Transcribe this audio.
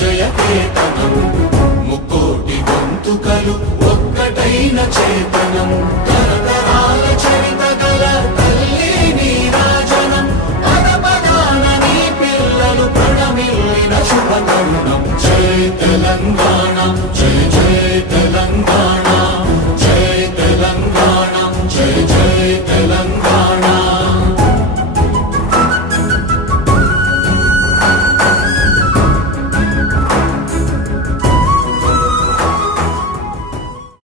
జయ కేతనం ముక్కోటి గొంతుకలు ఒక్కటైన చేతనం తరతరాల చరిత గల తల్లి నీరాజనం పద పదాన నీ పిల్లలు ప్రణమిల్లిన శుభతరుణం జయ తెలంగాణ జయ జయ తెలంగాణ